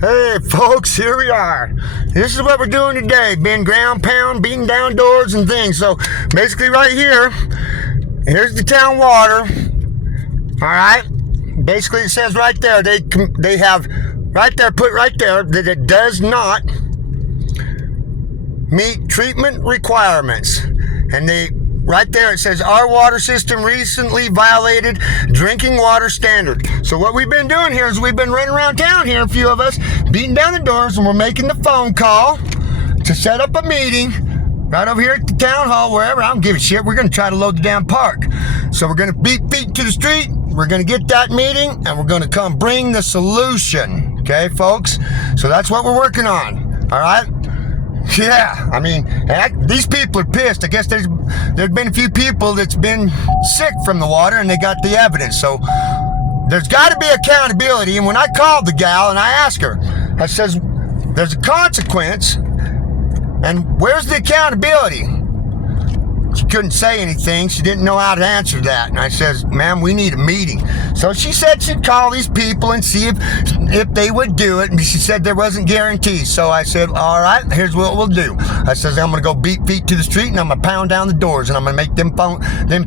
Hey folks, here we are. This is what we're doing today. Been ground pound, beating down doors and things. So basically right here, here's the town water. Alright? Basically it says right there, they have right there, put right there, that it does not meet treatment requirements. And right there it says our water system recently violated drinking water standard. So what we've been doing here is we've been running around town here, a few of us, beating down the doors, and we're making the phone call to set up a meeting right over here at the town hall, wherever. I don't give a shit. We're going to try to load the damn park. So we're going to beat feet to the street. We're going to get that meeting, and we're going to come bring the solution. Okay, folks? So that's what we're working on. All right? Yeah, I mean, these people are pissed. I guess there's been a few people that's been sick from the water, and they got the evidence. So there's got to be accountability. And when I called the gal and I asked her, I says, there's a consequence, and where's the accountability? She couldn't say anything. She didn't know how to answer that. And I says, ma'am, we need a meeting. So she said she'd call these people and see if they would do it. And she said there wasn't guarantees. So I said, all right, here's what we'll do. I says, I'm going to go beat feet to the street, and I'm going to pound down the doors, and I'm going to make them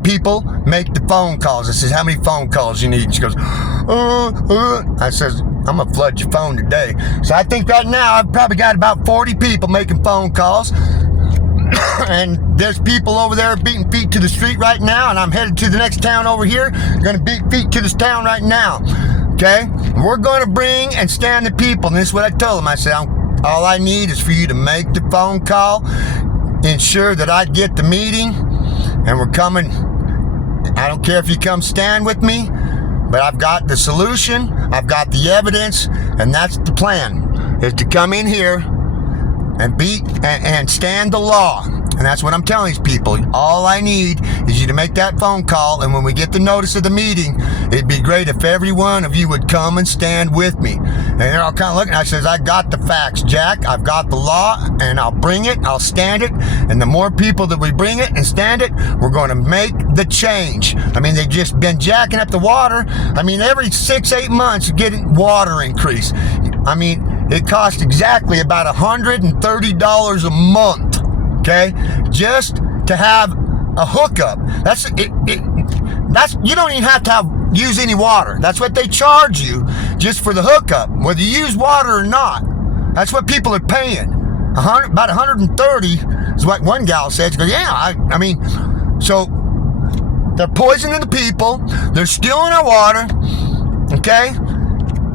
people make the phone calls. I says, how many phone calls you need? And she goes, I says, I'm going to flood your phone today. So I think right now I've probably got about 40 people making phone calls. And there's people over there beating feet to the street right now, and I'm headed to the next town over here. Gonna beat feet to this town right now. Okay? We're gonna bring and stand the people. And this is what I told them. I said, all I need is for you to make the phone call, ensure that I get the meeting, and we're coming. I don't care if you come stand with me, but I've got the solution, I've got the evidence, and that's the plan, is to come in here and beat and stand the law. And that's what I'm telling these people. All I need is you to make that phone call, and when we get the notice of the meeting, it'd be great if every one of you would come and stand with me. And they're all kind of looking. I says, I got the facts, Jack. I've got the law, and I'll bring it. I'll stand it. And the more people that we bring it and stand it, we're going to make the change. I mean, they've just been jacking up the water. I mean, every 6-8 months, getting water increase. I mean, it costs exactly about $130 a month, okay, just to have a hookup. That's you don't even have to use any water. That's what they charge you just for the hookup, whether you use water or not. That's what people are paying. About 130 is what one gal said. She goes, yeah, I mean, so they're poisoning the people. They're stealing our water, okay?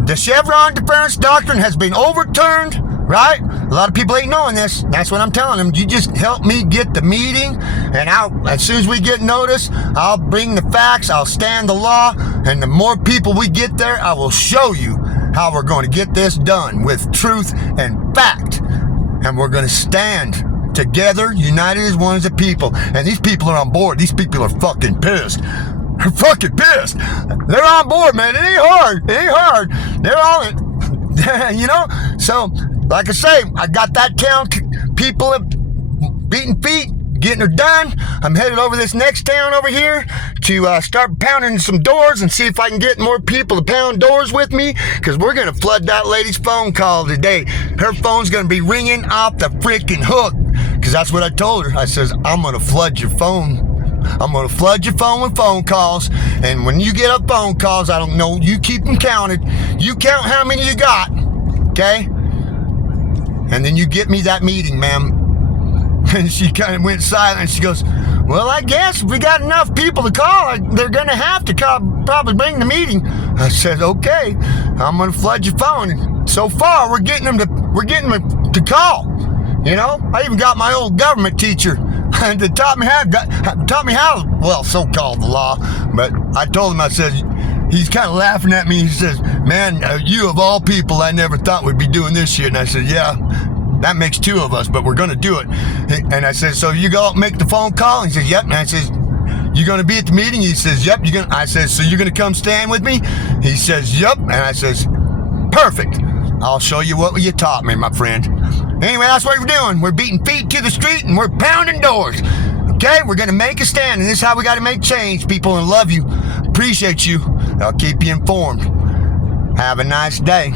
The Chevron deference doctrine has been overturned, right? A lot of people ain't knowing this. That's what I'm telling them. You just help me get the meeting, and as soon as we get notice, I'll bring the facts, I'll stand the law, and the more people we get there, I will show you how we're going to get this done with truth and fact. And we're going to stand together, united as one as a people. And these people are on board. These people are fucking pissed. They're fucking pissed. They're on board, man. It ain't hard. It ain't hard. They're all in, you know? So, like I say, I got that town people beating feet, getting her done. I'm headed over this next town over here to start pounding some doors and see if I can get more people to pound doors with me, because we're going to flood that lady's phone call today. Her phone's going to be ringing off the freaking hook, because that's what I told her. I says, I'm going to flood your phone. I'm going to flood your phone with phone calls, and when you get up phone calls, I don't know, you keep them counted. You count how many you got, okay? And then you get me that meeting, ma'am. And she kind of went silent. She goes, well, I guess if we got enough people to call, they're going to have to probably bring the meeting. I said, okay, I'm going to flood your phone. And so far, we're getting them to call. You know, I even got my old government teacher that taught me how, well, so-called the law. But I told him, I said, he's kind of laughing at me. He says, man, you of all people, I never thought we'd be doing this shit. And I said, yeah, that makes two of us, but we're going to do it. And I said, so you go make the phone call? And he says, yep. And I says, you going to be at the meeting? He says, yep. I says, so you're going to come stand with me? He says, yep. And I says, perfect. I'll show you what you taught me, my friend. Anyway, that's what we're doing. We're beating feet to the street, and we're pounding doors. Okay? We're going to make a stand, and this is how we got to make change, people, and love you. Appreciate you. I'll keep you informed. Have a nice day.